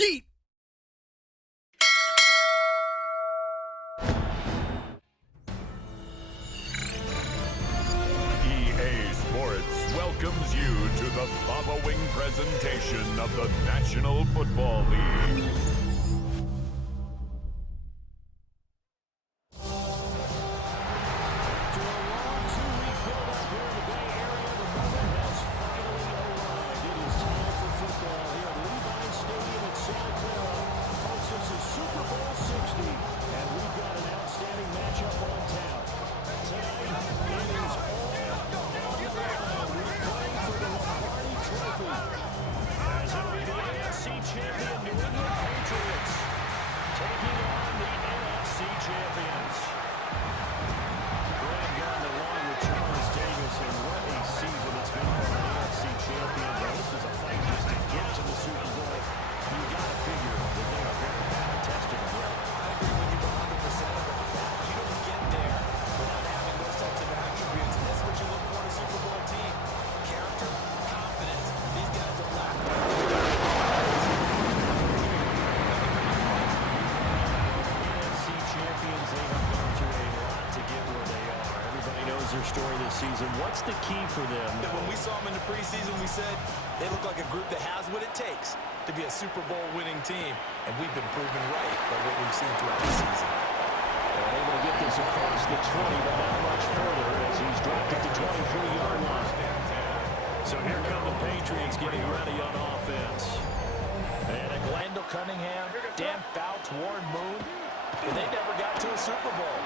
Yeet! EA Sports welcomes you to the following presentation of the National Football League. Story this season. What's the key for them? When we saw them in the preseason, we said they look like a group that has what it takes to be a Super Bowl winning team, and we've been proven right by what we've seen throughout the season. They're able to get this across the 20, but not much further as he's dropped at the 23-yard line. So here come the Patriots getting ready on offense. And a Glendale Cunningham, Dan Fouts, Warren Moon, and they never got to a Super Bowl.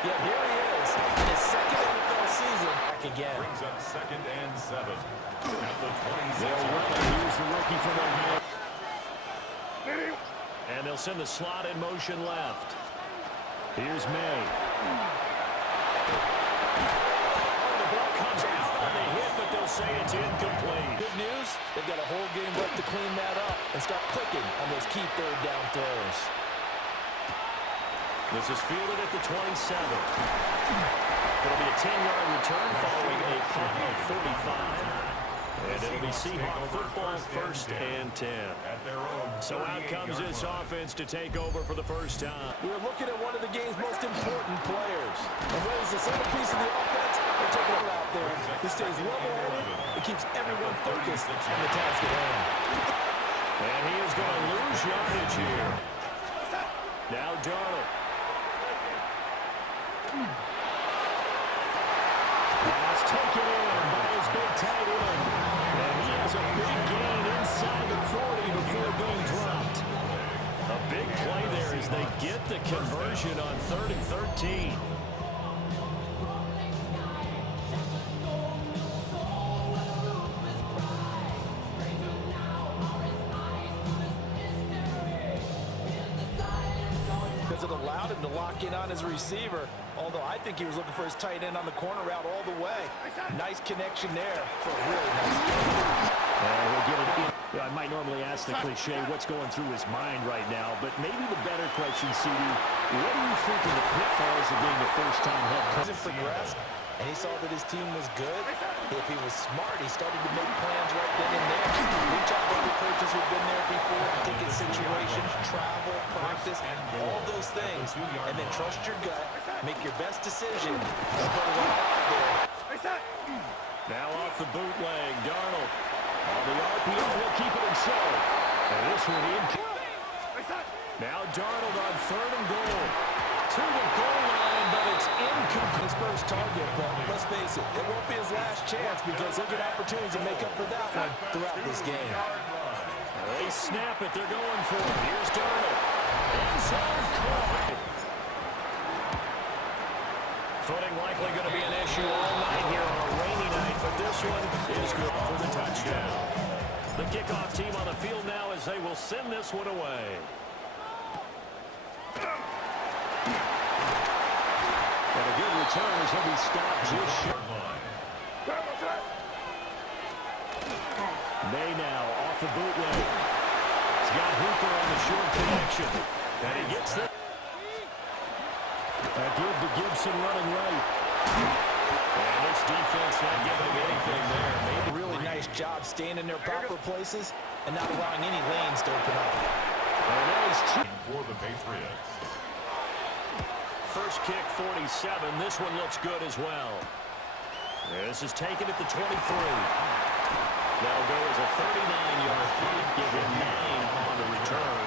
Yet here he is in his second NFL season. Back again. Brings up 2nd and 7. At the 26. They'll run and use the rookie from their hand. And they'll send the slot in motion left. Here's May. The ball comes out on the hit, but they'll say it's incomplete. Good news, they've got a whole game left to clean that up and start clicking on those key third down throws. This is fielded at the 27. It'll be a 10-yard return following a punt of 35. And it'll be Seahawk football 1st and 10. So out comes this offense to take over for the first time. We're looking at one of the game's most important players. And when it's the centerpiece of the offense, they're taking it out there. He stays level-headed. It keeps everyone focused on the task at hand. And he is going to lose yardage here. Now Darnold. That's taken in by his big tight end. And he has a big gain inside the 40 before being dropped. A big play there as they get the conversion on 3rd and 13. Because it allowed him to lock in on his receiver. Although I think he was looking for his tight end on the corner route all the way. Nice connection there for a really nice game. We'll get it in. I might normally ask the cliche, what's going through his mind right now, but maybe the better question, CD, what do you think of the pitfalls of being a first-time head coach? He progressed, and he saw that his team was good. If he was smart, he started to make plans right then and there. Reach out to other coaches who've been there before, ticket situations, travel, practice, all those things. And then trust your gut, make your best decision, and put it all out there. Now off the bootleg, Darnold. On the RPO, he'll keep it himself. And this one in. Now Darnold on 3rd and goal. To the goal line, but it's incomplete. His first target, but let's face it, it won't be his last chance because he'll get opportunities to make up for that one throughout this game. They snap it. They're going for it. Here's Darnold. End zone caught. Footing likely going to be an issue all night here on a rainy night, but this one is good for the touchdown. The kickoff team on the field now as they will send this one away. And a good return as he'll be stopped just short. May now off the bootleg. He's got Hooper on the short connection. And he gets that. A give to Gibson running right. And this defense not giving him anything there. Made a really nice job staying in their proper places and not allowing any lanes to open up. And that is two. For the Patriots. First kick, 47. This one looks good as well. This is taken at the 23. That'll go as a 39-yard punt, give him 9 on the return.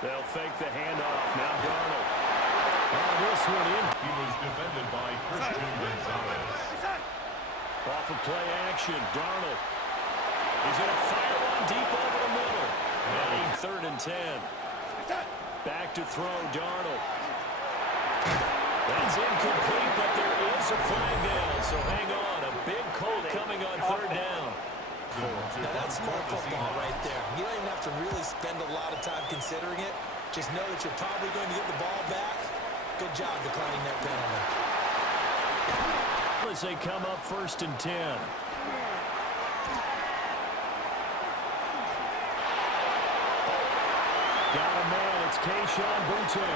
They'll fake the handoff. Now Darnold. This one in. He was defended by Christian Gonzalez. Off of play action, Darnold. He's going to fire one deep over the middle. And 3rd and 10. Back to throw, Darnold. That's incomplete, but there is a flag down. So hang on, a big call coming on 3rd down. Now that's smart football right there. You don't even have to really spend a lot of time considering it. Just know that you're probably going to get the ball back. Good job declining that penalty. As they come up 1st and 10. Got a man, it's Keyshawn Boutte.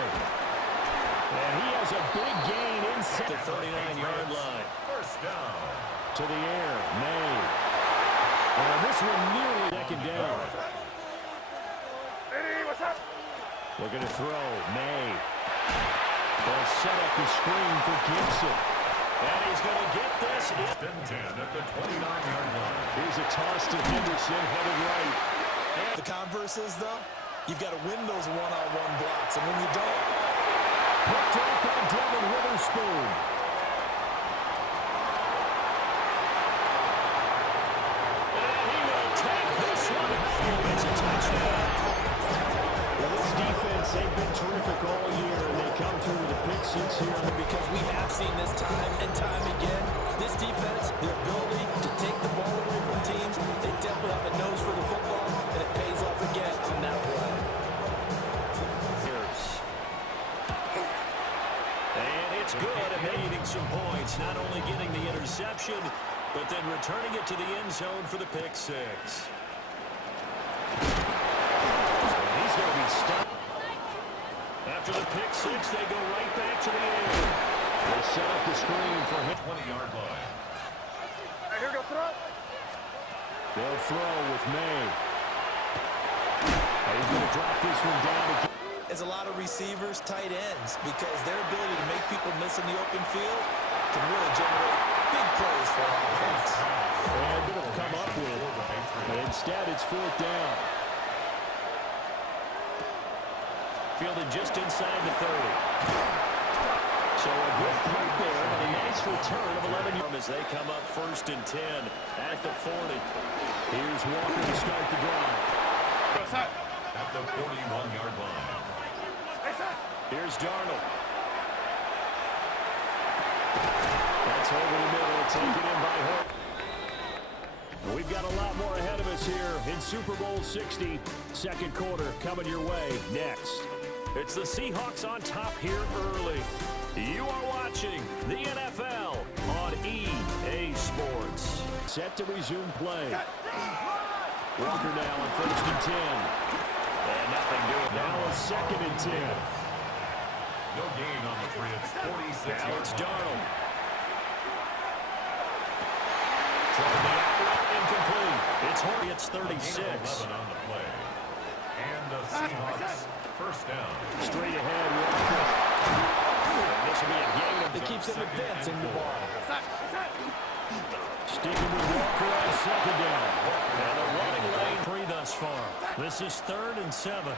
And he has a big gain inside the 39-yard line. First down. To the air, May. And this one nearly 2nd down. Looking to throw, May. They'll set up the screen for Gibson. And he's going to get this. 10 at the 29-yard line. Here's a toss to Henderson, headed right. And the converse is, though, you've got to win those one-on-one blocks. And when you don't, picked up by Devin Witherspoon. And he will take this one home. It's a touchdown. Well, this defense, they've been terrific all year, and they come through with a pick six here. Because we have seen this time and time again, this defense, their ability to take the ball away from teams, they definitely have a nose for the football, and it pays off again on that play. And it's good at making some points, not only getting the interception, but then returning it to the end zone for the pick six. He's going to be stopped. After the pick six, they go right back to the air. They set up the screen for him. 20-yard line. They'll throw with May. And he's going to drop this one down again. As a lot of receivers, tight ends, because their ability to make people miss in the open field can really generate big plays for our offense. And could have come up with, but instead it's 4th down. Fielded just inside the 30. So a good punt there, but a nice return of 11 yards as they come up 1st and 10 at the 40. Here's Walker to start the drive. At the 41-yard line. Here's Darnold. That's over the middle, taken in by Hurt. We've got a lot more ahead of us here in Super Bowl 60. 2nd quarter coming your way next. It's the Seahawks on top here early. You are watching the NFL on EA Sports. Set to resume play. Walker now on 1st and 10. And nothing doing. Now on 2nd and 10. No gain on the free. It's 46. Now it's Darnold. Trying to outright incomplete. It's Horty. It's 36. 11 on the play. And the Seahawks first down. Straight ahead, Walker. This will be a gain. It keeps them advancing the ball. Sticking with Walker on 2nd down. And a running lane 3 thus far. This is 3rd and 7.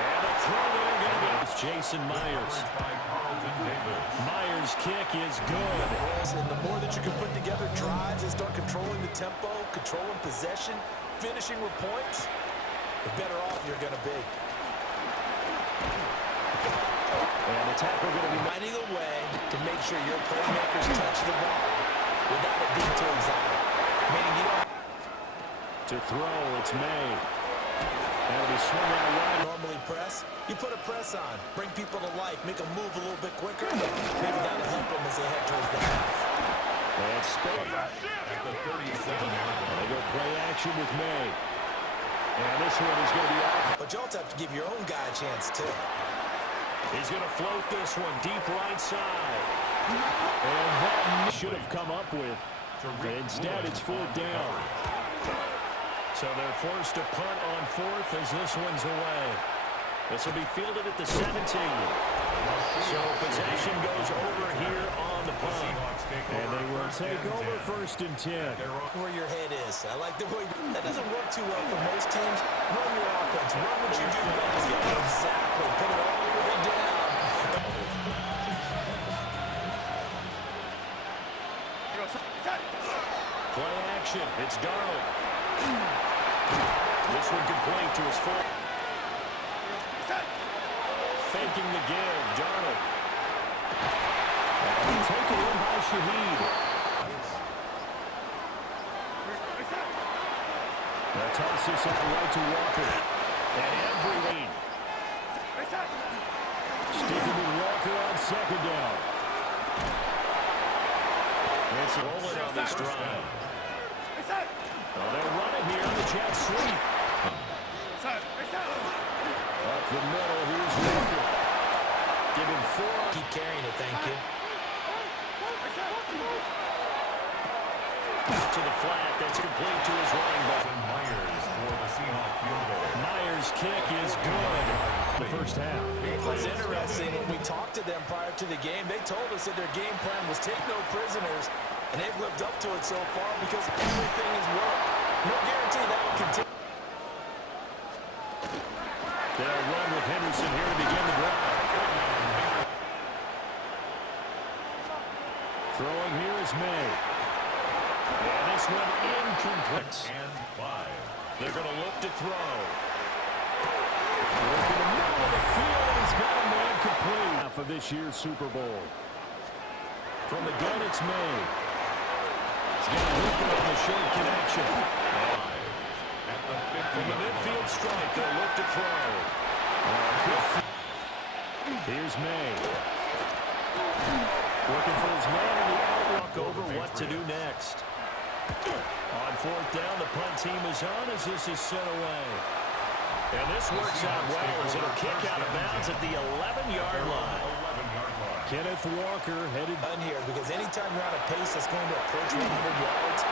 And a throw there going to be. It's Jason Myers. Myers' kick is good. And the more that you can put together drives and start controlling the tempo, controlling possession, finishing with points, the better off you're going to be. And the tackle going to be finding a way to make sure your playmakers touch the ball without it being too exotic. Meaning you don't to throw, it's May. And it'll be swung out wide. Normally press, you put a press on, bring people to life, make them move a little bit quicker. Maybe that'll help them as they head towards the half. And Spade. At the 37-yard line. They go play action with May. And this one is going to be off. But you also have to give your own guy a chance, too. He's going to float this one deep right side. And that should have come up with. Instead, it's 4th down. So they're forced to punt on fourth as this one's away. This will be fielded at the 17. So possession goes over here on the punt. And they will take over 1st and 10. Where your head is. I like the way that doesn't work too well for most teams. Run your offense. Run what you do best. Exactly. Put it all the way down. Play action. It's Darnold. This one complete to his full. Faking the give. Darnold. And taken in by Shaheed. Now toss this up right to Walker. And every lead. Sticking with Walker on 2nd down. It's rolling on this drive. Oh, they'll run it here on the jet sweep. Up the middle, here's Walker. Give him 4. Keep carrying it, thank you. Out to the flat, that's complete to his running back. Myers for the Seahawks field goal. Myers' kick is good. The first half. It was interesting. When we talked to them prior to the game, they told us that their game plan was take no prisoners, and they've lived up to it so far because everything has worked. No guarantee that will continue. They'll run with Henderson here to begin the drive. Throwing here is May. And this one incomplete. And 5. They're going to look to throw. Working the middle of the field, and he's got a man complete. Half of this year's Super Bowl. From the gun, it's May. He's got a hook on the short connection. From the midfield strike, they'll look to throw. Here's May. Looking for his man in the outlook over what to do next. On 4th down, the punt team is on as this is sent away. And this works out well as it'll kick out of bounds at the 11-yard line. Kenneth Walker headed Done here because anytime you're on a pace that's going to approach 100 yards,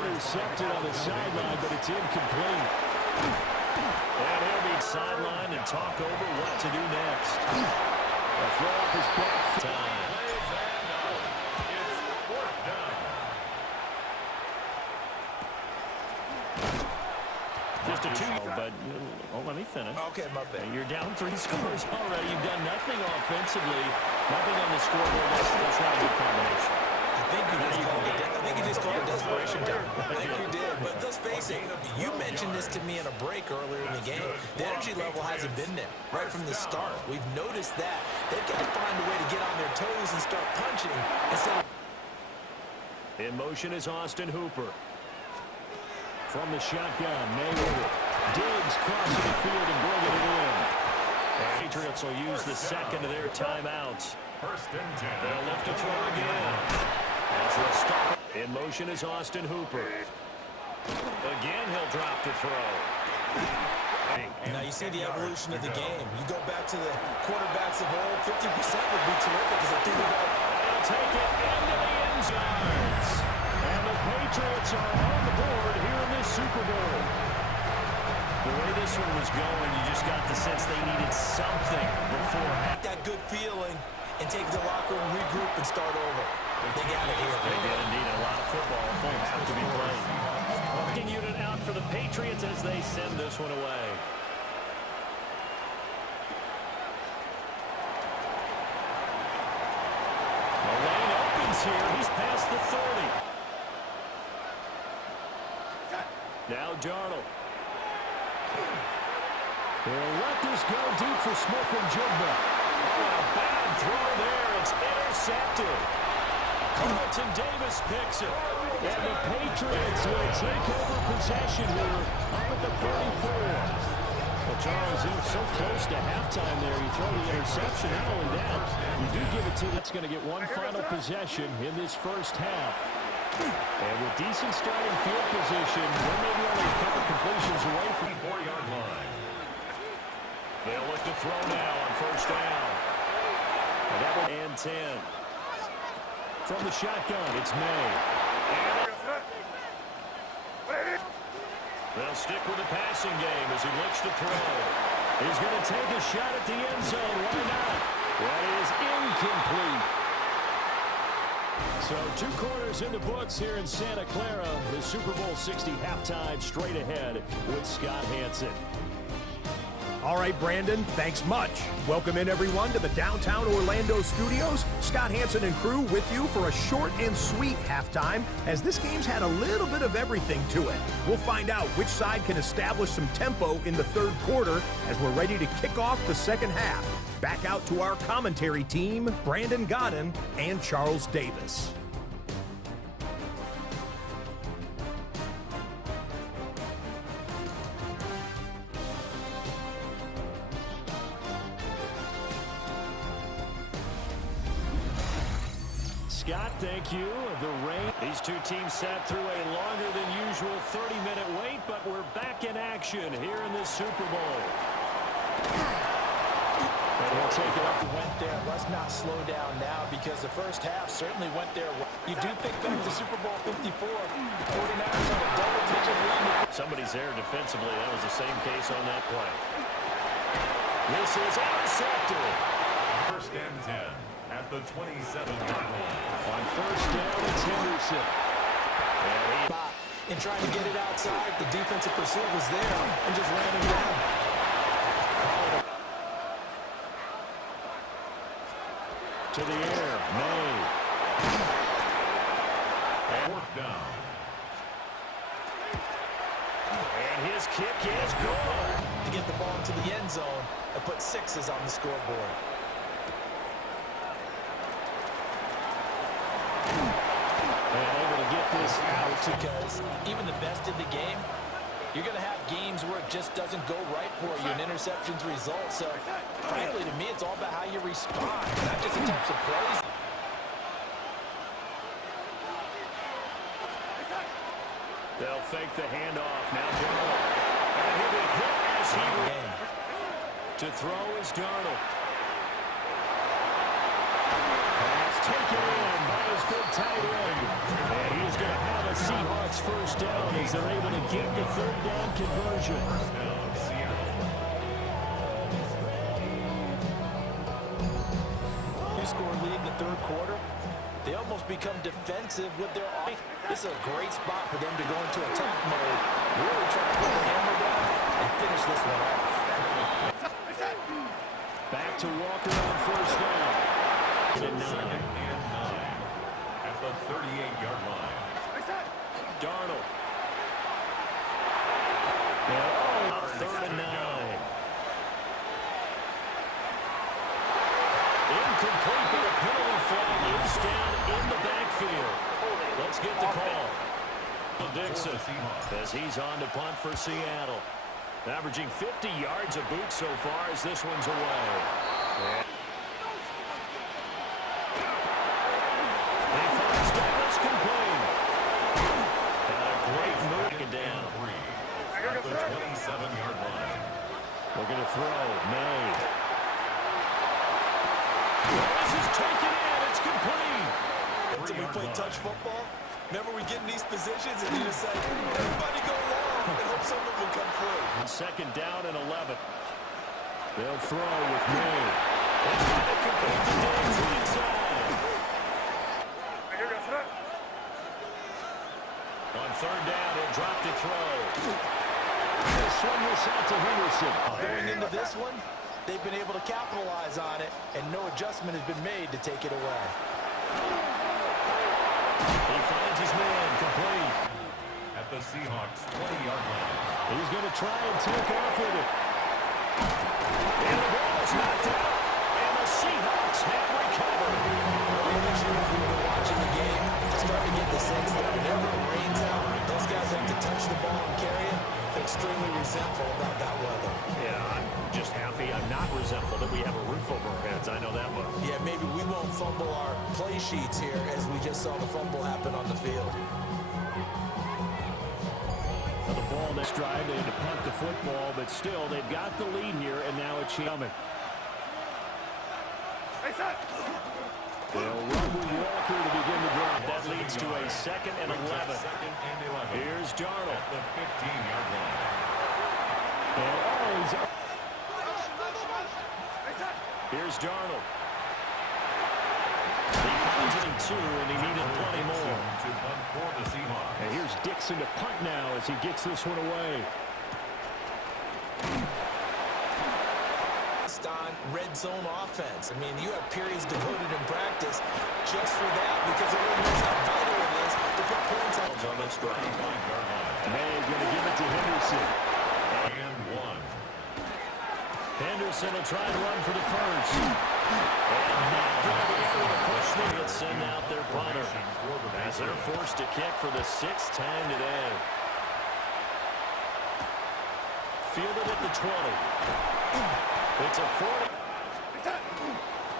intercepted on the sideline, but it's incomplete. And he'll be sidelined and talk over what to do next. A throw off his back time. Just a 2, but let me finish. okay, my bad. You're down 3 scores already. You've done nothing offensively. Nothing on the scoreboard. That's not a good combination. I think you just called it desperation down. I think you did. But let's face it, you mentioned this to me in a break earlier in the game. The energy level hasn't been there right from the start. We've noticed that. They've got to find a way to get on their toes and start punching instead of... In motion is Austin Hooper. From the shotgun, Mayweather. Diggs crossing the field and bringing it in. The Patriots will use the second of their timeouts. 1st and 10. They'll look to throw again. As they'll stop. In motion is Austin Hooper. Again, he'll drop to throw. Now you see the evolution of the game. You go back to the quarterbacks of old, 50% would be terrific because I think They'll take it into the end zone. And the Patriots are on the board here in this Super Bowl. The way this one was going, you just got the sense they needed something before. that good feeling and take the locker room, regroup, and start over. They got it here. They did indeed. A lot of football will have to be played. Working unit out for the Patriots as they send this one away. The lane opens here. He's past the 30. Now Darnold. They'll let this go deep for Smith and Jigba. Oh, a bad throw there. It's intercepted. Carlton Davis picks it. And the Patriots will take over possession here up at the 34. Well, Charles, he was so close to halftime there. You throw the interception. Not only that, you do give it to that's going to get one final possession in this first half. And with decent starting field position, they're maybe only a couple completions away from the 4-yard line. They'll look to throw now on first down. And 10. From the shotgun, it's May. They'll stick with the passing game as he looks to throw. He's going to take a shot at the end zone. Why not? That is incomplete. So 2 quarters in the books here in Santa Clara. The Super Bowl 60 halftime straight ahead with Scott Hanson. All right, Brandon, thanks much. Welcome in, everyone, to the downtown Orlando studios. Scott Hanson and crew with you for a short and sweet halftime, as this game's had a little bit of everything to it. We'll find out which side can establish some tempo in the third quarter as we're ready to kick off the second half. Back out to our commentary team, Brandon Godden and Charles Davis. Scott, thank you. The rain. These two teams sat through a longer than usual 30-minute wait, but we're back in action here in the Super Bowl. And he'll take it up. Went there. Let's not slow down now, because the first half certainly went there. You do think back to Super Bowl 54. 49ers on a double-digit lead. Somebody's there defensively. That was the same case on that play. This is intercepted. First and 10 at the 27-yard line. On first down, it's Henderson. And trying to get it outside, the defensive pursuit was there and just ran him down. To the air, May. Fourth down. And his kick is good. To get the ball into the end zone and put 6s on the scoreboard. This out, because even the best in the game, you're going to have games where it just doesn't go right for you, and interceptions result. So, frankly, to me, it's all about how you respond, not just the types of plays. They'll fake the handoff. Now Darnold. And he'll be hit as he ran. To throw is Darnold. Pass taken in by his big tight end. And he's going to have a Seahawks first down as they're able to get the third down conversion. Two-score lead in the third quarter. They almost become defensive with their arm. This is a great spot for them to go into attack mode. Really try to put the hammer down and finish this one off. Back to Walker on first down. Second and 9 at the 38-yard line. Darnold. Third and 9. Incomplete, but a penalty flag is down in the backfield. Let's get the call. Dixon, as he's on to punt for Seattle. Averaging 50 yards a boot so far as this one's away. He finds Dallas complete. And a great move down. At the 27-yard line. We're going to throw. May. This is taken in. It's complete. Until we play touch football, remember we get in these positions and you just say, everybody go long and hope someone will come through. Second down and 11. They'll throw with May. It's going to complete the Diggs inside. On third down, he'll drop to throw. He'll swing this out to Henderson. Going into this one, they've been able to capitalize on it, and no adjustment has been made to take it away. He finds his man, complete. At the Seahawks 20-yard line. He's going to try and take off with it. And the ball is knocked out, and the Seahawks have recovered. This year, if we've been watching the game, starting to get the sense that whenever it rains out, those guys have to touch the ball and carry it. They're extremely resentful about that weather. Yeah, I'm just happy I'm not resentful that we have a roof over our heads. I know that much. Yeah, maybe we won't fumble our play sheets here as we just saw the fumble happen on the field. Now the ball next drive, they had to punt the football, but still, they've got the lead here, and now it's coming. They'll run with Walker to begin the drive. That leads to a 2nd and 11. Here's Darnold. At the 15-yard line. Here's Darnold. He finds it in 2, and he needed plenty more. And here's Dixon to punt now as he gets this one away. On red zone offense. I mean, you have periods devoted in practice just for that because it knows how vital it is to put points on this drive. May going to give it to Henderson. And 1. Henderson will try and run for the first. And not going to be able to push them and send out their punter as they're forced to kick for the 6th time today. Fielded at the 20. It's a 40.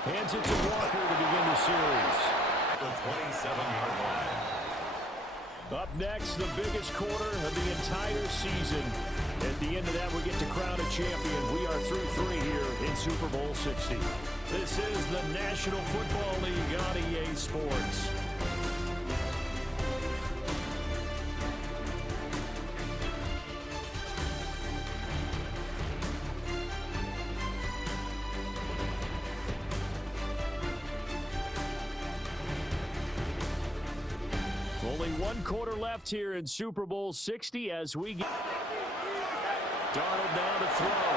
Hands it to Walker to begin the series. The 27-yard line. Up next, the biggest quarter of the entire season. At the end of that, we get to crown a champion. We are through 3 here in Super Bowl 60. This is the National Football League on EA Sports. Only 1 quarter left here in Super Bowl 60 as we get Darnold down to throw.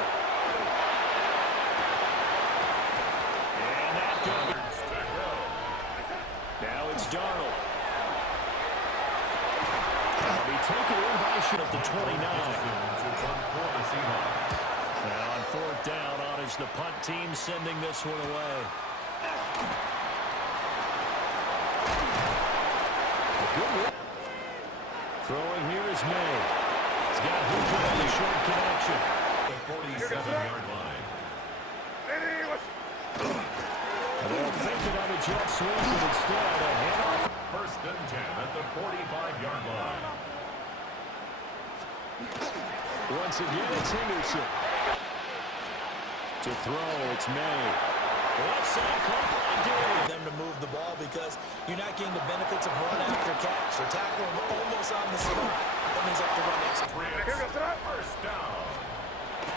And that goes. Now it's Darnold. He taken in by at the 29. Now on 4th down on is the punt team sending this one away. Throwing here is May. He's got Hooper on the short connection. The 47-yard line. They'll fake it on a jet sweep, but instead a handoff. 1st and 10 at the 45-yard line. Once again, it's Henderson. To throw, it's May. Left side, caught by Dave. Them to move the ball because you're not getting the benefits of run after catch. They're tackling almost on the spot. That means they have to run extra. First down.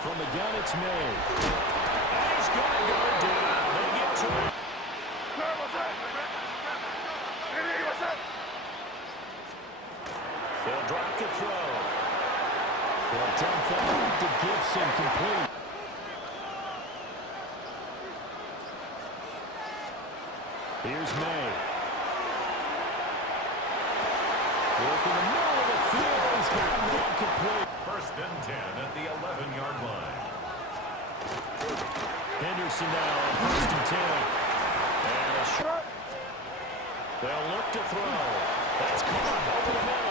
From the gun, it's May. And he's going to go down. They get to it. They'll drop the throw. For a 10-foot to Gibson, complete. Here's May. Working the middle of the field. He's got it incomplete. 1st and 10 at the 11-yard line. Henderson now on 1st and 10. And a shot. They'll look to throw. That's caught over the middle.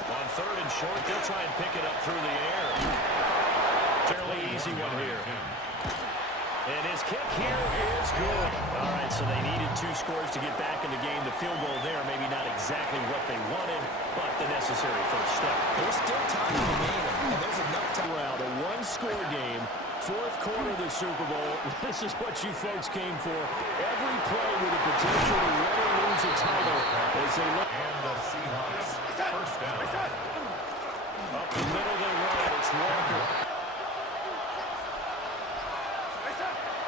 On 3rd and short, they'll try and pick it up through the air. Fairly easy one here. And his kick here is good. All right, so they needed 2 scores to get back in the game. The field goal there, maybe not exactly what they wanted, but the necessary first step. There's still time remaining, and there's enough time. Well, a 1-score game, 4th quarter of the Super Bowl. This is what you folks came for. Every play with the potential to win or lose a title as they look. And the Seahawks, 1st down. Up the middle they run. It's Walker.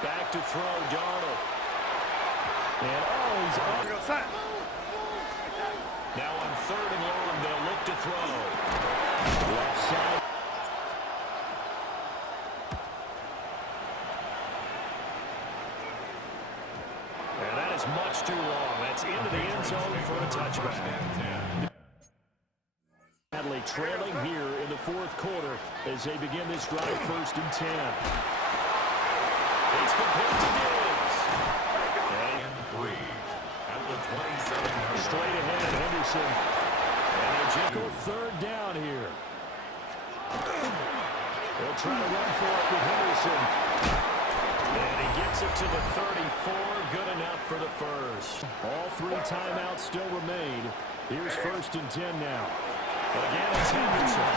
Back to throw, Darnold. And he's up. Now on 3rd and long, they'll look to throw. Left side. And that is much too long. That's into the end zone for a touchback. Adley trailing here in the 4th quarter as they begin this drive 1st and 10. It's complete to Diggs. And 3 at the 27-yard line. Straight ahead, Henderson. And they just go 3rd down here. They'll try to run for it with Henderson. And he gets it to the 34. Good enough for the first. All 3 timeouts still remain. Here's 1st and 10 now. Again, it's Henderson.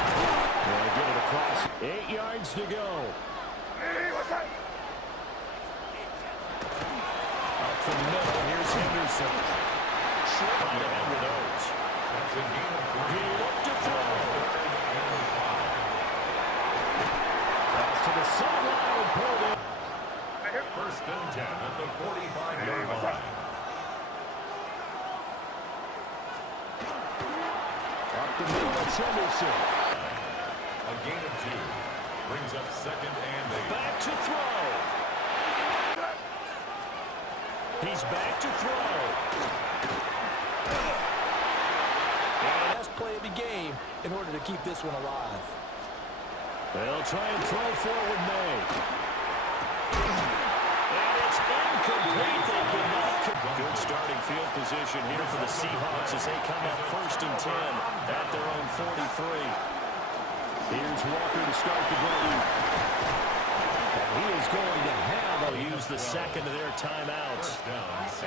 They'll get it across. 8 yards to go. Up the middle, here's Henderson. Short on ahead with those. He looked to throw. Pass to the sideline, pulled in. First and 10 at the 45-yard line. Up the middle, it's Henderson. A gain of 2. Brings up second and 8. Back to throw. He's back to throw. And that's play of the game in order to keep this one alive. They'll try and throw forward May. And it's incomplete. They could not. Good starting field position here for the Seahawks as they come up first and 10 at their own 43. Here's Walker to start the drive. And he is going to have, they'll use the second of their timeouts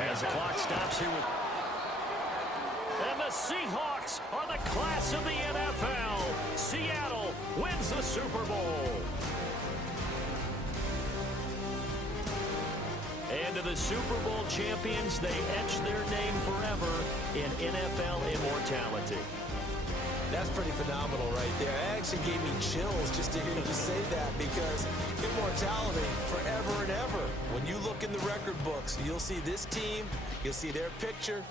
as the clock stops here with. And the Seahawks are the class of the NFL. Seattle wins the Super Bowl. And to the Super Bowl champions, they etch their name forever in NFL immortality. That's pretty phenomenal right there. It actually gave me chills just to hear you say that, because immortality forever and ever. When you look in the record books, you'll see this team, you'll see their picture,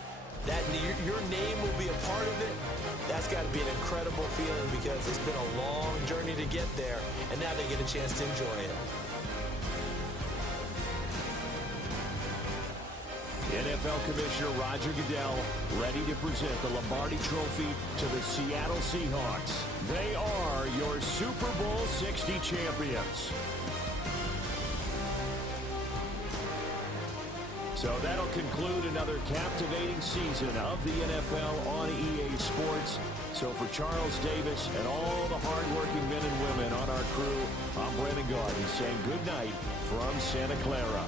that your name will be a part of it. That's got to be an incredible feeling, because it's been a long journey to get there, and now they get a chance to enjoy it. NFL Commissioner Roger Goodell ready to present the Lombardi Trophy to the Seattle Seahawks. They are your Super Bowl 60 champions. So that'll conclude another captivating season of the NFL on EA Sports. So for Charles Davis and all the hardworking men and women on our crew, I'm Brandon Garden saying good night from Santa Clara.